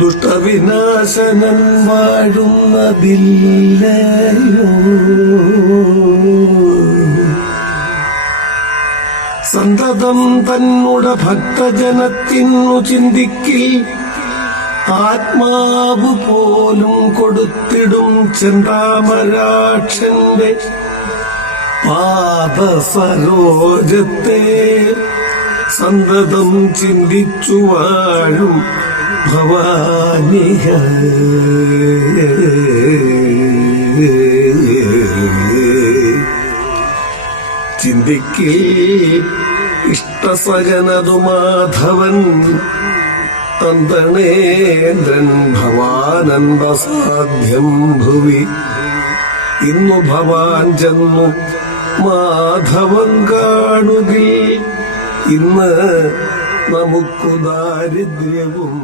ദുഷ്ടവിനാശനൻ വാഴുന്നതില്ലയോ. സന്തതം തന്നുടെ ഭക്തജനത്തിനു ചിന്തിക്കിൽ ആത്മാവ് പോലും കൊടുത്തിടും ചെന്താമരാക്ഷന്റെ പാദസരോജത്തെ. സന്തതം ചിന്തിച്ചു വാഴും ഭവാനിയ ചിന്തിക്കേ ഇഷ്ടസകനതു മാധവൻ തന്തണേന്ദ്രൻ ഭവാനന്ദസാധ്യം ഭുവി. ഇന്നു ഭവാൻ ചെന്നു മാധവൻ കാണുകിൽ ഇന്ന് നമുക്കു ദാരിദ്ര്യവും